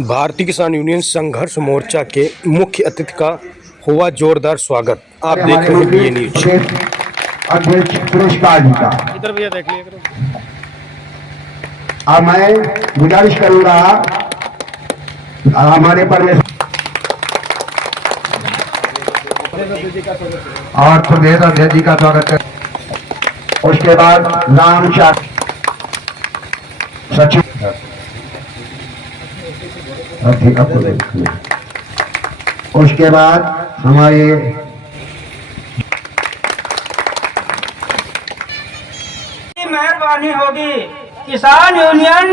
भारतीय किसान यूनियन संघर्ष मोर्चा के मुख्य अतिथि का हुआ जोरदार स्वागत। आप देख रहे हैं बीए न्यूज। अध्यक्ष पुरस्कार जी का इधर भैया देख लिया करो। अब मैं गुजारिश करूंगा हमारे परमेश्वर और प्रदेश अध्यक्ष जी का स्वागत कर। उसके बाद राम शाह सचिव उसके बाद हमारे मेहरबानी होगी। किसान यूनियन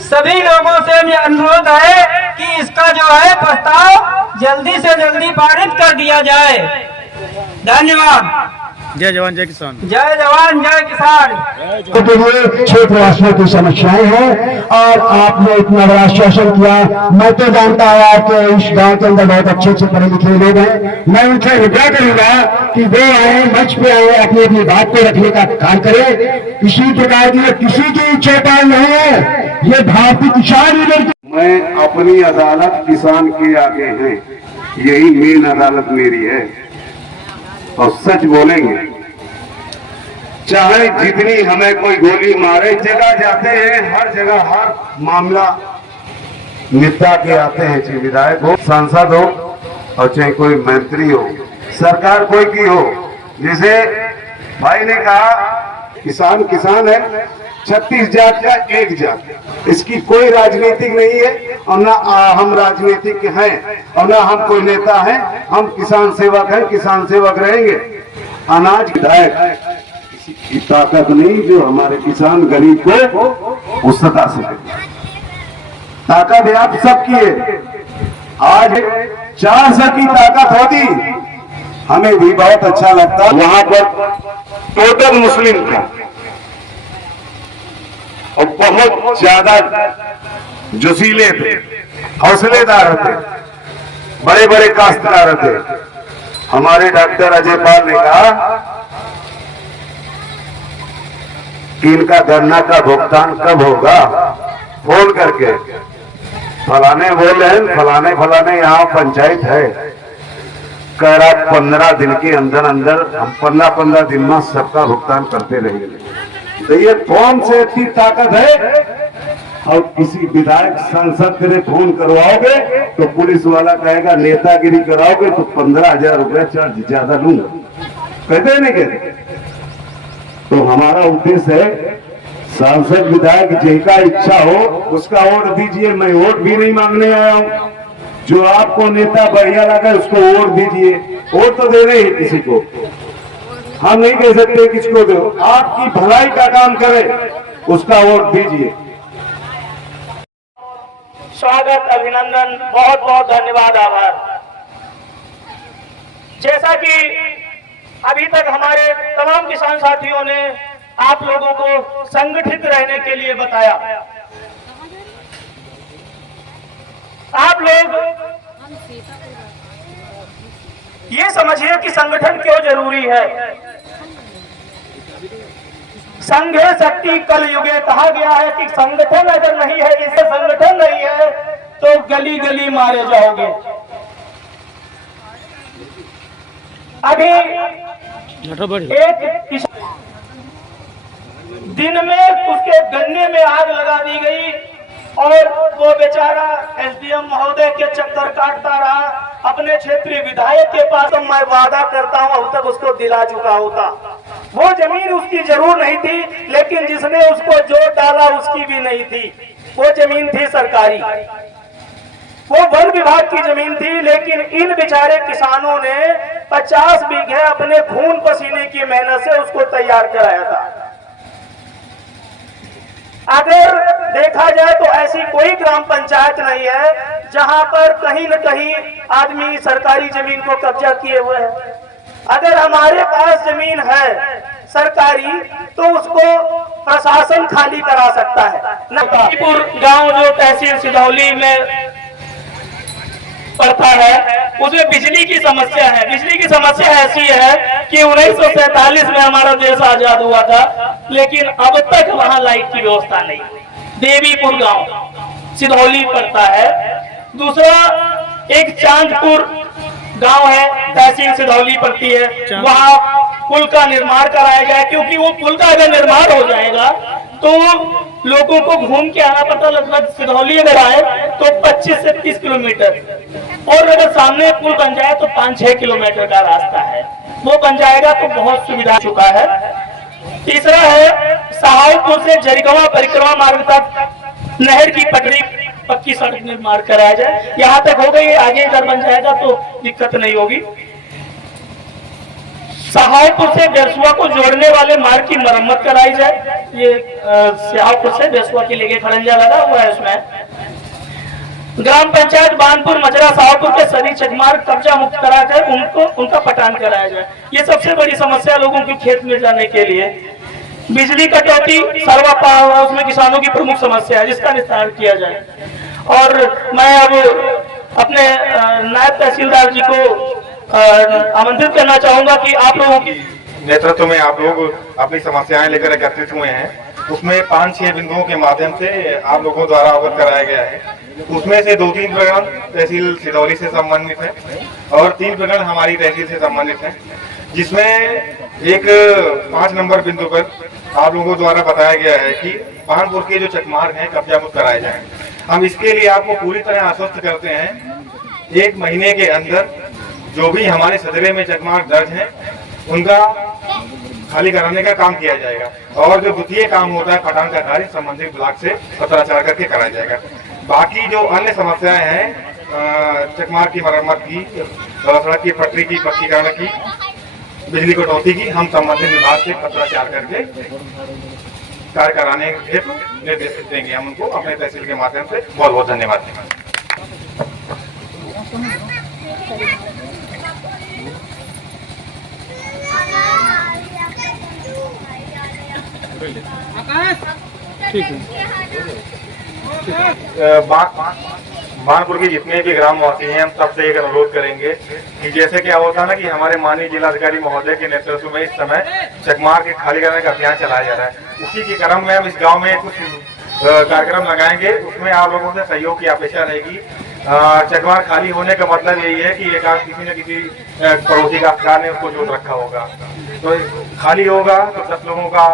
सभी लोगों से ये अनुरोध है कि इसका जो है प्रस्ताव जल्दी से जल्दी पारित कर दिया जाए। धन्यवाद। जय जवान जय किसान। जय जवान जय किसान। क्षेत्रवासियों की समस्याएं हैं और आपने इतना बड़ा शासन किया। मैं तो जानता हूँ कि इस गांव के अंदर बहुत अच्छे अच्छे पढ़े लिखे लोग हैं। मैं उनसे विद्या करूंगा कि वे आए, मंच पे आए, अपनी अपनी बात को रखने का काम करें। किसी प्रकार की किसी की चेतावनी नहीं है। ये भारतीय किसान यूनियन। मैं अपनी अदालत किसान के आगे है, यही मेन अदालत मेरी है और सच बोलेंगे। चाहे जितनी हमें कोई गोली मारे, जगह जाते हैं, हर जगह हर मामला निपटा के आते हैं। चाहे विधायक हो, सांसद हो और चाहे कोई मंत्री हो, सरकार कोई की हो। जैसे भाई ने कहा किसान किसान है, 36 जात का एक जात, इसकी कोई राजनीतिक नहीं है और ना हम राजनीतिक हैं और ना हम कोई नेता हैं। हम किसान सेवक हैं, किसान सेवक रहेंगे। अनाज विधायक किसी की ताकत नहीं जो हमारे किसान गरीब को उस सता सके। ताकत है आप सबकी है। आज 400 की ताकत होती हमें भी बहुत अच्छा लगता। वहां पर टोटल मुस्लिम था और बहुत ज्यादा जोशीले थे, हौसलेदार थे, बड़े बड़े काश्तकार थे। हमारे डॉक्टर अजय पाल ने कहा कि इनका गन्ना का भुगतान कब होगा, फोन करके फलाने बोल रहे हैं, फलाने यहाँ पंचायत है, कह रहा 15 दिन के अंदर अंदर हम 15 दिन में सबका भुगतान करते रहेंगे। तो ये कौन से इतनी ताकत है। और किसी विधायक सांसद के फोन करवाओगे तो पुलिस वाला कहेगा नेतागिरी कराओगे तो 15,000 रुपया चार्ज ज्यादा लूंगा। कहते नहीं कहते। तो हमारा उद्देश्य है सांसद विधायक जिनका इच्छा हो उसका वोट दीजिए। मैं वोट भी नहीं मांगने आया हूँ। जो आपको नेता बढ़िया लगा उसको वोट दीजिए। वोट तो दे रहे हैं किसी को, हम नहीं कह सकते किसको दो। आपकी भलाई का काम करे उसका वोट दीजिए। स्वागत, अभिनंदन, बहुत बहुत धन्यवाद, आभार। जैसा कि अभी तक हमारे तमाम किसान साथियों ने आप लोगों को संगठित रहने के लिए बताया। आप लोग ये समझिए कि संगठन क्यों जरूरी है। संघे शक्ति कल युगे कहा गया है कि संगठन अगर नहीं है, इससे संगठन नहीं है तो गली गली मारे जाओगे। अभी एक दिन में उसके गन्ने में आग लगा दी गई और वो बेचारा एसडीएम महोदय के चक्कर काटता रहा। अपने क्षेत्रीय विधायक के पास तो मैं वादा करता हूं अब तक उसको दिला चुका होता। वो जमीन उसकी जरूर नहीं थी, लेकिन जिसने उसको जोत डाला उसकी भी नहीं थी। वो जमीन थी सरकारी, वो वन विभाग की जमीन थी, लेकिन इन बेचारे किसानों ने 50 बीघे अपने खून पसीने की मेहनत से उसको तैयार कराया था। अगर देखा जाए तो ऐसी कोई ग्राम पंचायत नहीं है जहां पर कहीं न कहीं आदमी सरकारी जमीन को कब्जा किए हुए है। अगर हमारे पास जमीन है सरकारी तो उसको प्रशासन खाली करा सकता है। नकीपुर गांव जो तहसील सिधौली में पड़ता है, उसमें बिजली की समस्या है। बिजली की समस्या ऐसी है कि 1947 में हमारा देश आजाद हुआ था, लेकिन अब तक वहां लाइट की व्यवस्था नहीं। देवीपुर गांव सिधौली पड़ता है। दूसरा एक चांदपुर गांव है, तहसील सिधौली पड़ती है, वहां पुल का निर्माण कराया जाए, क्योंकि वो पुल का अगर निर्माण हो जाएगा तो लोगों को घूम के आना पड़ता, लगभग सिधौली अगर आए तो 25 से 30 किलोमीटर, और अगर सामने पुल बन जाए तो 5-6 किलोमीटर का रास्ता है, वो बन जाएगा तो बहुत सुविधा चुका है। तीसरा है सहारनपुर से जरिगवा परिक्रमा मार्ग तक नहर की पटरी पक्की सड़क निर्माण कराया जाए, यहाँ तक हो गई, आगे इधर बन जाएगा तो दिक्कत नहीं होगी। सहारनपुर से बेरसुआ को जोड़ने वाले मार्ग की मरम्मत कराई जाए, ये सहारनपुर से बेरसुआ के लिए खड़ंजा लगा हुआ है उसमें। ग्राम पंचायत बानपुर मजरा सहारनपुर के सभी चकमार्ग कब्जा मुक्त कराकर उनका पटान कराया जाए, ये सबसे बड़ी समस्या लोगों के खेत में जाने के लिए। बिजली कटौती सर्वा पावर हाउस में किसानों की प्रमुख समस्या है, जिसका निस्तारण किया जाए। और मैं अब अपने नायब तहसीलदार जी को आमंत्रित करना चाहूंगा कि आप लोगों की नेतृत्व में आप लोग अपनी समस्याएं लेकर एकत्रित हुए हैं, उसमें 5-6 बिंदुओं के माध्यम से आप लोगों द्वारा अवगत कराया गया है। उसमें से 2-3 प्रकरण तहसील सिधौली से संबंधित है और 3 प्रकरण हमारी तहसील से संबंधित है, जिसमें एक 5 नंबर बिंदु पर आप लोगों द्वारा बताया गया है कि बानपुर के जो चकमार्ग हैं कब्जा मुक्त कराए जाएं। हम इसके लिए आपको पूरी तरह आश्वस्त करते हैं, 1 महीने के अंदर जो भी हमारे सदरे में चकमार्ग दर्ज हैं उनका खाली कराने का काम किया जाएगा, और जो द्वितीय काम होता है पटान का कार्य संबंधित ब्लॉक से पत्राचार करके कराया जाएगा। बाकी जो अन्य समस्याएं हैं चकमार्ग की मरम्मत की, सड़क की पटरी की पक्कीकरण की, बिजली कटौती की, हम संबंधित विभाग से पत्राचार करके कार्य कराने हेतु निर्देश देंगे हम उनको अपने तहसील के माध्यम से। बहुत बहुत धन्यवाद। बानपुर के जितने भी ग्रामवासी हैं हम सबसे एक अनुरोध करेंगे कि जैसे क्या होता है ना कि हमारे माननीय जिलाधिकारी महोदय के नेतृत्व में इस समय चकमार्ग के खाली करने का अभियान चलाया जा रहा है, उसी के क्रम में हम इस गांव में कुछ कार्यक्रम लगाएंगे, उसमें आप लोगों से सहयोग की अपेक्षा रहेगी। चकमार्ग खाली होने का मतलब यही है कि एक आध किसी न किसी पड़ोसी का सरकार ने उसको जोड़ रखा होगा, तो खाली होगा तो 10 लोगों का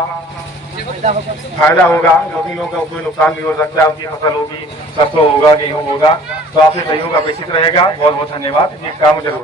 फायदा होगा, 2-3 लोगों का उसमें नुकसान भी हो सकता है, उनकी फसल होगी, सरसों होगा, गेहूँ होगा, तो आपसे सहयोग अपेक्षित रहेगा। बहुत बहुत धन्यवाद। ये काम जरूर